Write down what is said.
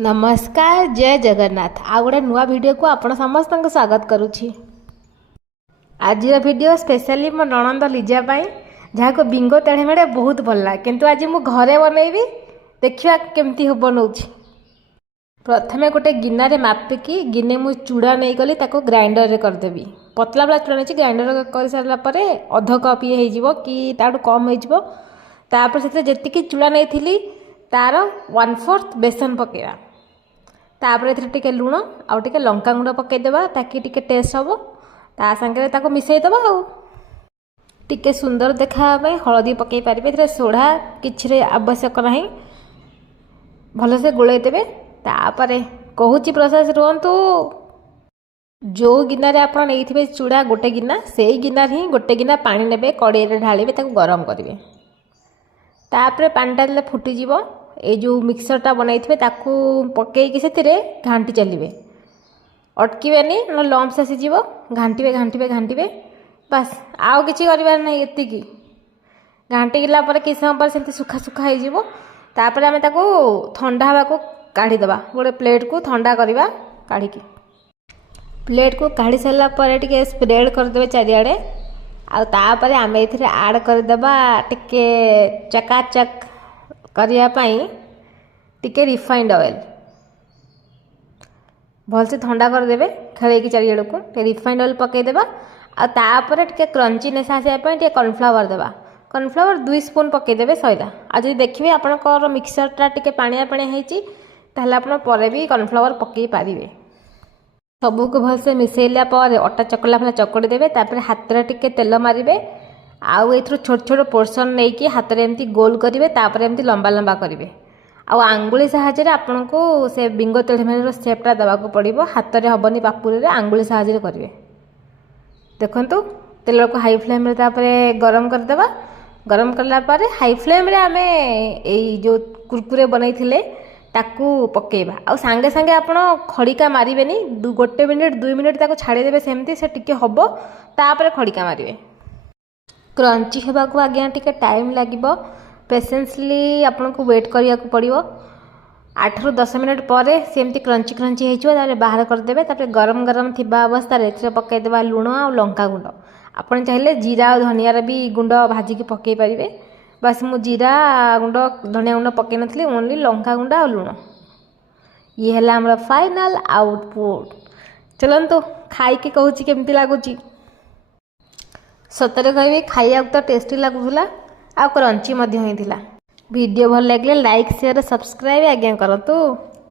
नमस्कार जय जगन्नाथ आ गोटे नुआ वीडियो को आपण समस्त स्वागत करुछि। आज वीडियो स्पेशली मो ननंद लिजा पाई जहाँ को बिंगो तेढ़े मेढ़े बहुत भल लगे किंतु आज मु घरे बनैबी देखिया केमती हो बनौछि। प्रथमे गोटे गिन्ना मापिकी गिने मु चूड़ा नहीं गली ताको ग्राइंडर रे करदेबी। पतला वाला चूड़ा नहीं ग्राइंडर कर सारा परे अध कप ये हो कि ताठू कम हो तापर से जेतिकी चूड़ा नहीं थी तार 1/4 बेसन पकेवा तापर एथरे टिके लुण आउ टिके लंका गुंड पकईदेवा ताकि टिके टेस्ट हम ता संगे ताको मिसईदेवा आउ टिके सुंदर देखा हलदी पकई पारे ए सोढ़ा किसी आवश्यक नहीं भलसे गोलईदेवे तापर कहूँ प्रोसेस रुहतु जो गिन्ना आप नहीं चूड़ा गोटे गिन्ना से गिन्ना ही गोटे गिन्ना पानी नेबे कड़े ढालिबे ताको गरम करेंगे तापर पानी फुटीज ये जो मिक्सरटा बनई ताकू पकईकि से घाटी चलिए अटकबेनि ना लम्स आसीज घाटे घाटे घाटे बास आउ कि करना ये घाटिला कि समय पर से सुखा सुखा होपर आम ठंडा हवा को काढ़ीदे गोटे प्लेट को ठंडा करवा काढ़ी प्लेट को काढ़ी सारापर टे स्प्रेड करदे चारिआडे आउे आम ए आड करदेबा टिके चकाचक करने टिके रिफाइंड ऑयल भलसे ठंडा करदे खेल चारिआड़ को रिफाइंड ऑयल पकईदेवा आपर टे क्रंचीनेस आसापी टे कॉर्नफ्लावर देवा कॉर्नफ्लावर 2 स्पून पकईदेवे सईला आज देखिए आपंकर मिक्सरटा टे पाणिया पाणिया होता आप भी कॉर्नफ्लावर पकई पारे सबू को भलसे मिसैला अटा चकला भला चकड़ी देवे तापर हाथ में टिके तेल मारे आउ ए छोट छोट पोर्सन नहीं कि हाथ में एमती गोल करेंगे तापर एमती लंबा लंबा करेंगे आंगुली साहाय्य आपन को से बिंगो तेढ़मेढ़ सेपटा देवाक पड़ो हाथ में हेनी पापुरी आंगुली साहाय्य करेंगे देखु तेल को हाई फ्लेम रे गरम करदेवा गरम कलापर हाई फ्लेम रे आमे जो कुरकुरे बनई ताकू पकेबा आ सांगे सांगे आपण खड़िका मारिबेनी गोटे मिनिट 2 मिनिट ताको छाड़ीदेवे सेमती से टिके हबो तापर खड़िका मारिबे क्रंची होगा को आज्ञा टिके टाइम लागिबो पेशेंसली आपन को वेट करिया को पड़िबो 8 ରୁ 10 मिनिट पर सेमती क्रंची क्रंची होइछो तारे बाहर करदेवे तापर गरम गरम थिबा अवस्था रे एथरे पकईदेवा लुण आ लंका गुंड आपन चाहिले जीरा और धनिया भी गुंड भाजिकी पकई पारिबे बस मु जीरा गुंड धनिया गुंड पकई नथली ओनली लंका गुंड और लुण ये है हमारा फाइनल आउटपुट चलतु खाई के कहूँ केमती लगुच सतरे कह खाइया तो टेस्टी लगुला आ क्रंची होता वीडियो भल लगे लाइक शेयर सब्सक्राइब आज्ञा करतु।